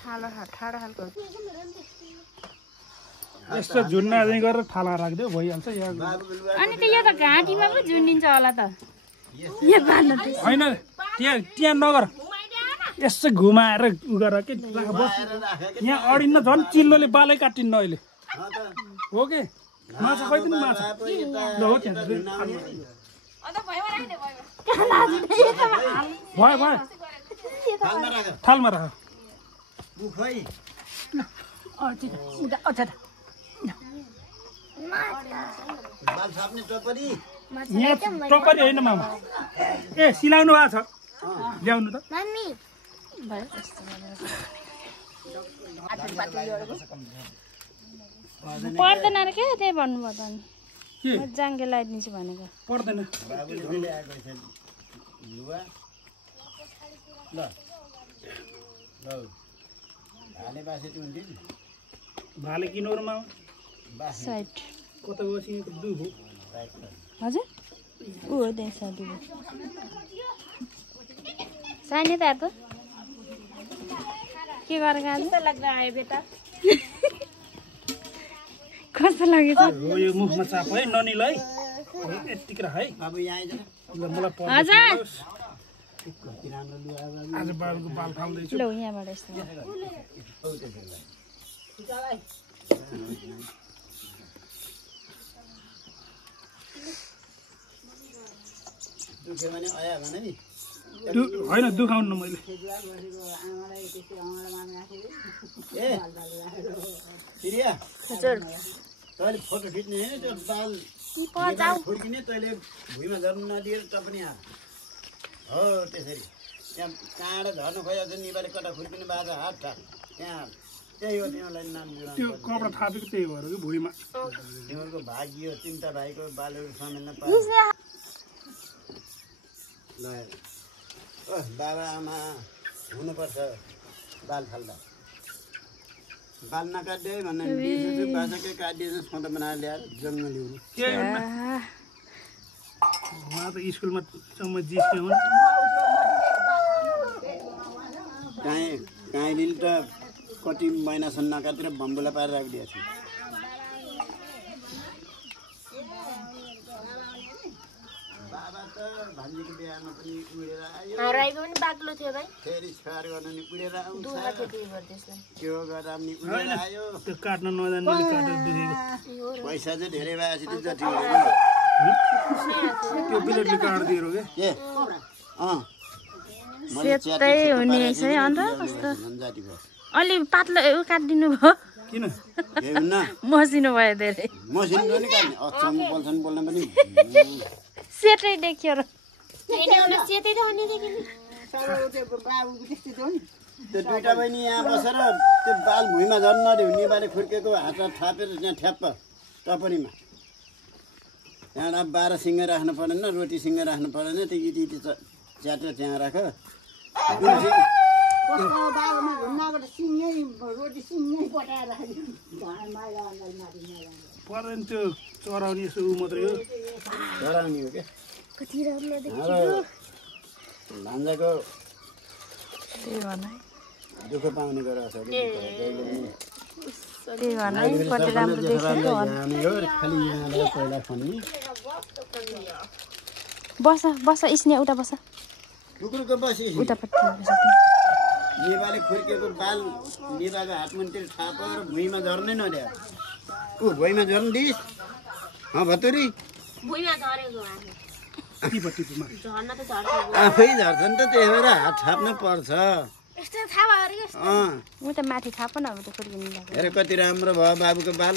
ठाडो खालको यस्तो झुन्ना चाहिँ गरेर ठाला राख्दियो भइहाल्छ यहाँ अनि त यो त घाँटीमा पो झुन्डिन्छ होला त यहाँ बाँध्नु होइन त्यहाँ नगर यसो घुमाएर उ गर के बस यहाँ अडिन्न झन् चिल्लोले बालै काटिन्न अहिले हो के माछा खैदिनु माछा ल हो त्यहाँ भयो भयो थालमा राख यहाँ टपरी होइन मामा ए सिलाउनु भएको छ ल्याउनु त पर्दैन र के त्यही भन्नुभयो त अनि जाङ्गे लगाइदिन्छु भनेको पर्दैन भाले किनौ र मामा साइड कता बसी दुबो हजुर ऊ हो देख्छ दुबो साइने त त के गरेको आज लाग्दा आयो बेटा कस्तो लाग्यो त हो यो मुखमा चाप है ननीलाई यतिकै राख है बाबु यहाँ आइज मलाई हजुर आज बाबुको बाल फाल्दैछु ल यहाँबाट यस्तो दुख्यो भने आयो भने नि होइन दुखाउनु न मैले ए प्रिया हजुर तैँले फोटो खिच्ने होइन त्यो बाल खुर्किने तैँले भुइँमा झर्नु नदिएर त पनि हो त्यसरी त्यहाँ काँडा झर्नु खोइ अझ निबाले कता खुर्किने बाजा हात ठा त्यहाँ त्यही हो तिमीलाई नाम त्यो कपडा थापेको त्यही भएर कि भुइँमा तिमीहरूको भाग्य चिन्ता भाइको बालहरू समेट्न ल बाबा आमा हुनुपर्छ बाल फाल्दा बाल नकाट्दै भन्दा बाजाकै काटिदिएछ सधैँ बनाएर ल्याएर जन्म ल्याउनु उहाँ त स्कुलमा सम्म जिस्क्यो भने काहीँ त कति महिनासम्म नकाटेर बम्बुला पारेर राखिदिएको छु बाबा त भान्जीको बिहामा पनि उडेर आयो पनि बाक्लो थियो भाइ फेरि छार गर्न नि उडेर आउँछ के हो गर्दा पनि उडेर आयो त्यो काट्न नजान्नेले काटेर दुखेको पैसा चाहिँ धेरै भएपछि त जति त्यो बिलेटले काटिदिएर के सेतै हुने रहेछ है अन्त कस्तो अलि पातलो काटिदिनु भयो किन मसिनो भयो धेरै मसिनो पनि काट्ने अचम्म बोल्छन् बोल्न पनि सेतै देखियो र त्यो दुईटा बहिनी यहाँ बसेर त्यो बाल भुइँमा झर्न नदियो निबाले खुर्केको हात थापेर त्यहाँ ठ्याप्प टपरीमा त्यहाँबाट 12 सिङ्ग राख्नु परेन रोटी सिङ्ग राख्नु परेन त्यो इति च्याटेर त्यहाँ राख पर्दैन त्यो चराउने यसो ऊ मात्रै हो चराउने हो क्या भान्जाको दुःख पाउने गरेर बस बस स्नेह उता बस कुकुरको बसी उतापट्टि नेवाले खुर्केको बाल नेवाको हातमुन्तिर थापेर भुइँमा झर्नै नद्या ऊ भुइँमा झर्नु दिस भतुरी आफै झर्छ नि त त्यही भएर हात थाप्न पर्छ म त माथि थाप न अब त खुर्किनु हेर कति राम्रो भयो बाबुको बाल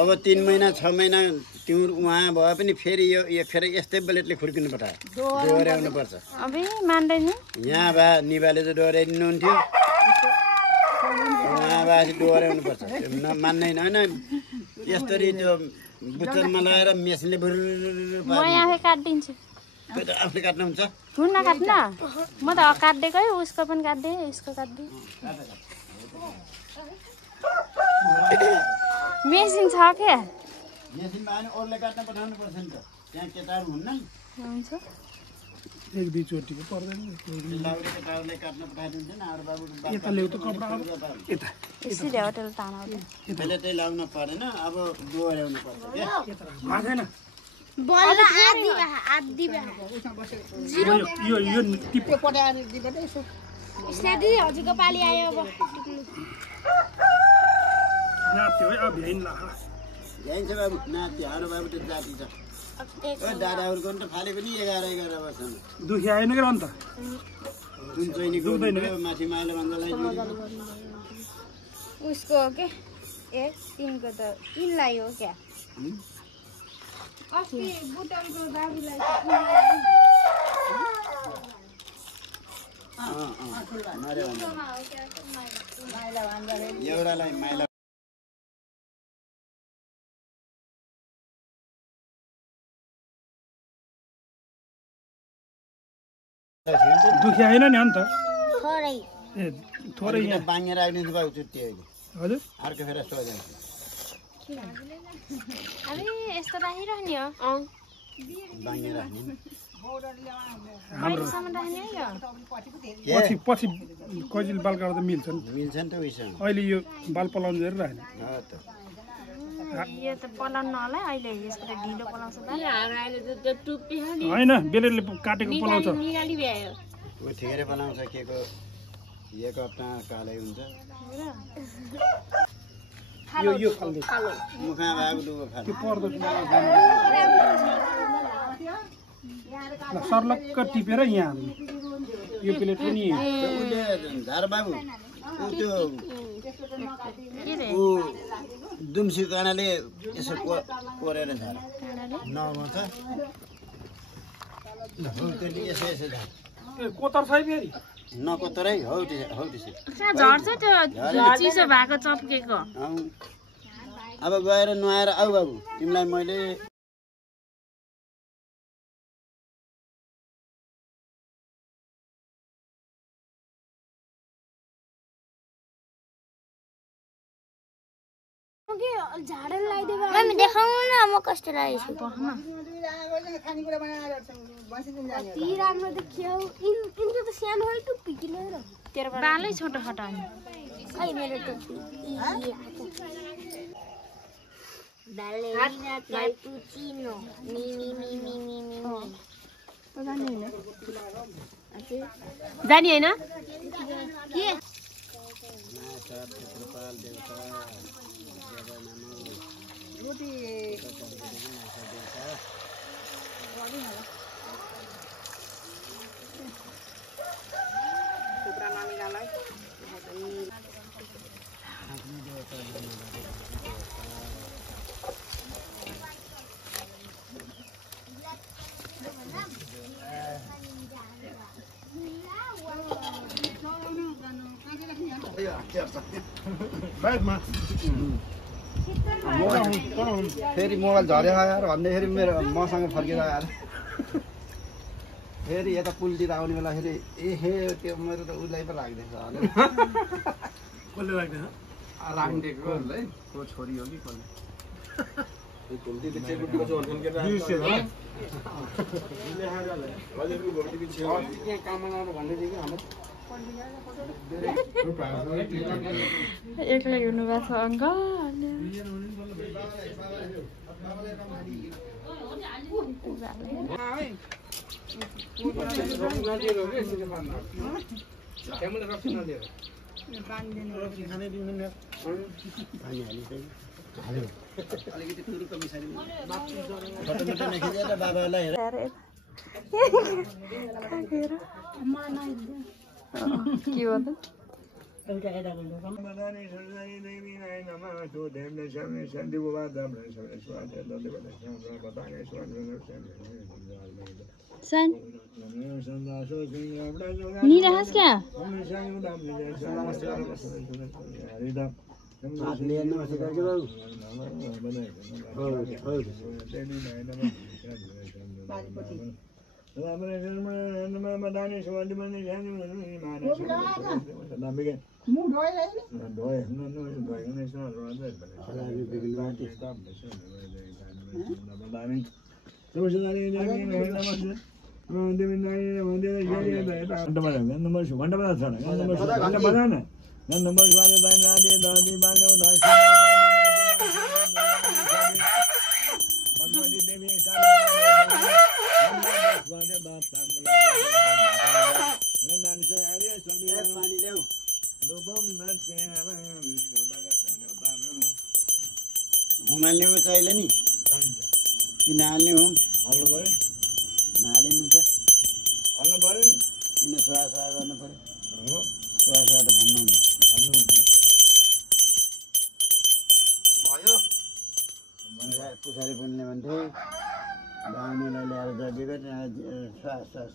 अब 3 महिना 6 महिना तिम्रो उहाँ भए पनि फेरि यो फेरि यस्तै ब्लेडले खुर्किनु पर्छ डोर्याउनु पर्छ अबे मान्दैन यहाँ भए निभाले चाहिँ डोर्याइदिनुहुन्थ्यो उहाँ भए डोर्याउनु पर्छ मान्दैन होइन यस्तरी त्यो बुच्चरमा लगाएर मेसिनले म आफै काट्दिन्छु आफूले काट्नुहुन्छ हुन्न काट्न म त काट्देकै उसको पनि काट्दे यसको काट्दे मेसिन छ क्या मेसिनमा आयो अरूले काट्न पठाउनु पर्छ नि त त्यहाँ केटाहरू हुन्न हुन्छ एक दुई चोटिको पर्दैन लाउरेको टाउलाई काट्न पठाइदिन्छ नि अरू बाबु यता ल्याउ त कपडा अब यता यसरी होटल तानाउँदै मैले त्यही लाउन परेन अब दोहोऱ्याउनु पर्छ क्या भएको छैन बल्ल आधी यो टिप स्यादी हजुरको पाली आयो अब नाप्थ्यो है अब भ्याइन ला जाइन्छ बाबु नाति हाम्रो बाबु त जाति छ दादाहरूको नि त फालेको नि 11 वर्षमा दुखी आएन कि अन्त जुन चैनीको माथि माइला भन्दालाई उसको हो के एक तिनको त तिनलाई हो क्या अस्ति बुटनको दाजुलाई एउटालाई माइला दुखी आएन नि अन्त थोरै ए थोरै यहाँ बाँगेर आइदिनु भयो चुट्टी अहिले हजुर अर्को फेर सोझ्याउँछ अरे यस्तो राखिरहने हो बाँगेर राख्ने कहिलेसम्म राख्ने हो यो पछि कजिल बाल काट्दा मिल्छ नि मिल्छ नि त उयोसँग अहिले यो बाल पलाउनु धेरै राखेन यो त पलाउनु होला अहिले यसको त ढिलो पलाउँछ होइन बेलेले काटेको पलाउँछ ऊ ठेकेर बनाउँछ के को एक हप्ता कालै हुन्छ यो खाल्दै मुखमा भएको डुबो खाल त्यो पर्दो सर्लक्क टिपेर यहाँ हाल्ने यो प्लेट पनि उसले धार बाबु ऊ त्यो ऊ दुम्सी काँडाले यसो कोरेर झार नमाउँछ त्यसले यसो यसो झार कोतर छ फेरि नकोतरै हौ त्यसै झर्छ त्यो चिसो भएको चप्केको अब गएर नुहाएर आऊ बाबु तिमीलाई मैले देखाउनु न म कस्तो लागेको राम्रो देखियो इनको त सानो है टुप्पी किन तेरो बालै छोटो खटाउने खै मेरो टुप्पी बालेरिना क्यापुचिनो मी मी मी मी मी मी जानी हैन के फेरि मोबाइल झऱ्यो आएर भन्दाखेरि मेरो मसँग फर्केर आएर फेरि यता पुलतिर आउने बेला फेरि ए हे त्यो मेरो त उसलाई पो लाग्दैछ कसले लाग्दैन राखिदिएकोलाई को छोरी हो कि कसले एक्लै हुनुभएको छ अङ्कल अलिकति तुरुक मिसाइदिनु फोटो मिटो नखिचेर बाबालाई हेर के हो त सन निराश क्या पानी ल्याऊ हुमाल्ने पो चाहियो नि किन हाल्ने हो नहालिनु त किन सोहा गर्नु पर्यो सोहा त भन्नु पुछारी पुल्ने भन्थे बाहुनलाई ल्याएर जगिएको सोहा